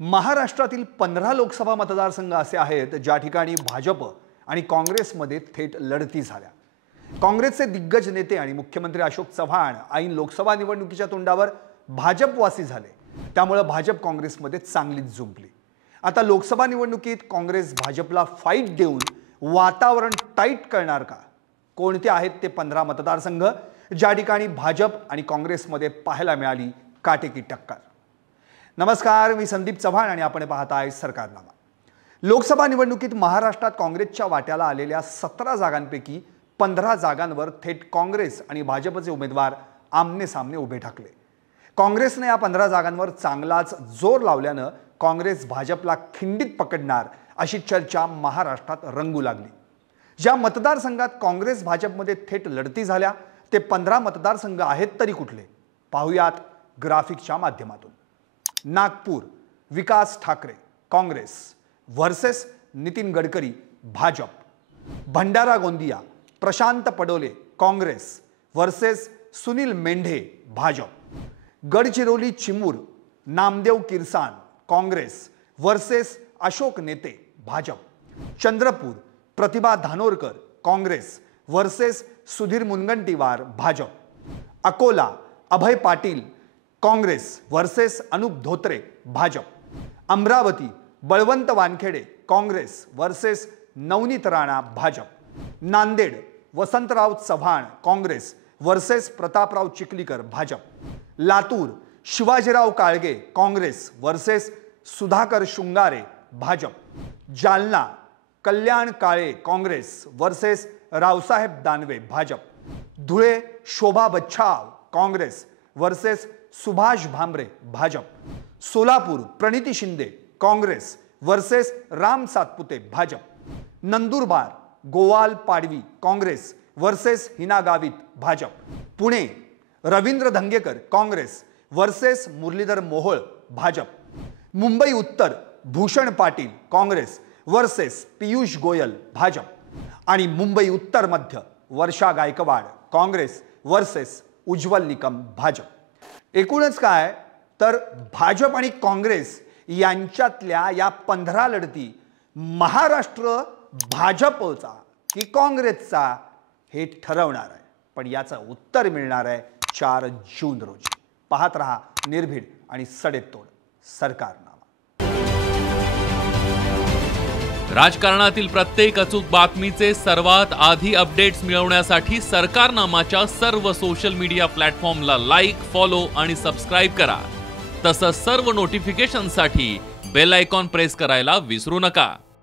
महाराष्ट्रातील 15 लोकसभा मतदारसंघ असे आहेत ज्या ठिकाणी भाजप आणि काँग्रेसमध्ये थेट लढती झाल्या। काँग्रेसचे दिग्गज नेते आणि मुख्यमंत्री अशोक चव्हाण ऐन लोकसभा निवडणुकीच्या तोंडावर भाजपवासी झाले। त्यामुळे भाजप काँग्रेसमध्ये चांगलीच झुंपली। आता लोकसभा निवडणुकीत काँग्रेस भाजपला फाईट देऊन वातावरण टाईट करणार का? कोणते आहेत ते 15 मतदारसंघ ज्या ठिकाणी भाजप आणि काँग्रेसमध्ये पाहायला मिळाली काटेकी टक्कर? नमस्कार, मी संदीप चव्हाण आणि आपण पाहताय सरकारनामा। लोकसभा निवडणुकीत महाराष्ट्रात काँग्रेसच्या वाट्याला आलेल्या 17 जागांपैकी 15 जागांवर थेट काँग्रेस आणि भाजपचे उमेदवार आमने सामने उभे ठाकले। काँग्रेसने या 15 जागांवर चांगलाच जोर लावल्याने काँग्रेस भाजपला खिंडीत पकडणार अशी चर्चा महाराष्ट्रात रंगू लागली। ज्या मतदारसंघात काँग्रेस भाजपमध्ये थेट लढती झाल्या ते 15 मतदारसंघ आहेत तरी कुठले? पाहुयात ग्राफिकच्या माध्यमातून। Nagpur, Vikas Thakre Congress versus Nitin Gadkari Bhajap. Bhandara Gondia, Prashant Padole Congress versus Sunil Mendhe Bhajap. Gadchiroli Chimur, Namdev Kirsan Congress versus Ashok Nete Bhajap. Chandrapur, Pratibha Dhanorkar Congress versus Sudhir Mungantiwar Bhajap. Akola, Abhay Patil Congress versus Anup Dhotre Bhajap. Amravati, Balwant Wankhede Congress versus Navneet Rana Bhajap. Nanded, Vasantrao Chavan Congress versus Prataprao Chikhlikar Bhajap. Latur, Shivajirao Kalge Congress versus Sudhakar Shrungare Bhajap. Jalna, Kalyan Kale Congress versus Raosaheb Danve Bhajap. Dhule, Shobha Bachhav Congress versus Subhash Bhamre Bhajap. Solapur, Praniti Shinde Congress versus Ram Satpute Bhajap. Nandurbar, Goval Padvi Congress versus Heena Gavit Bhajap. Pune, Ravindra Dhangekar Congress versus Muralidhar Mohol Bhajap. Mumbai Uttar, Bhushan Patil Congress versus Piyush Goyal Bhajap. आणि मुंबई उत्तर मध्य, वर्षा गायकवाड काँग्रेस वर्सेस उज्ज्वल निकम भाजप। एकूणच काय तर भाजप आणि काँग्रेस यांच्यातल्या या 15 लढती महाराष्ट्र भाजपचा की काँग्रेसचा हे ठरवणार आहे। पण याचं उत्तर मिळणार आहे 4 जून रोजी। पाहत रहा निर्भीड आणि सडेतोड सरकारनामा। राजकारणातील प्रत्येक अचूक बातमीचे सर्वात आधी अपडेट्स मिळवण्यासाठी सरकारनामाच्या सर्व सोशल मीडिया प्लॅटफॉर्मला लाईक, फॉलो आणि सबस्क्राइब करा। तसंच सर्व नोटिफिकेशनसाठी बेल आयकॉन प्रेस करायला विसरू नका।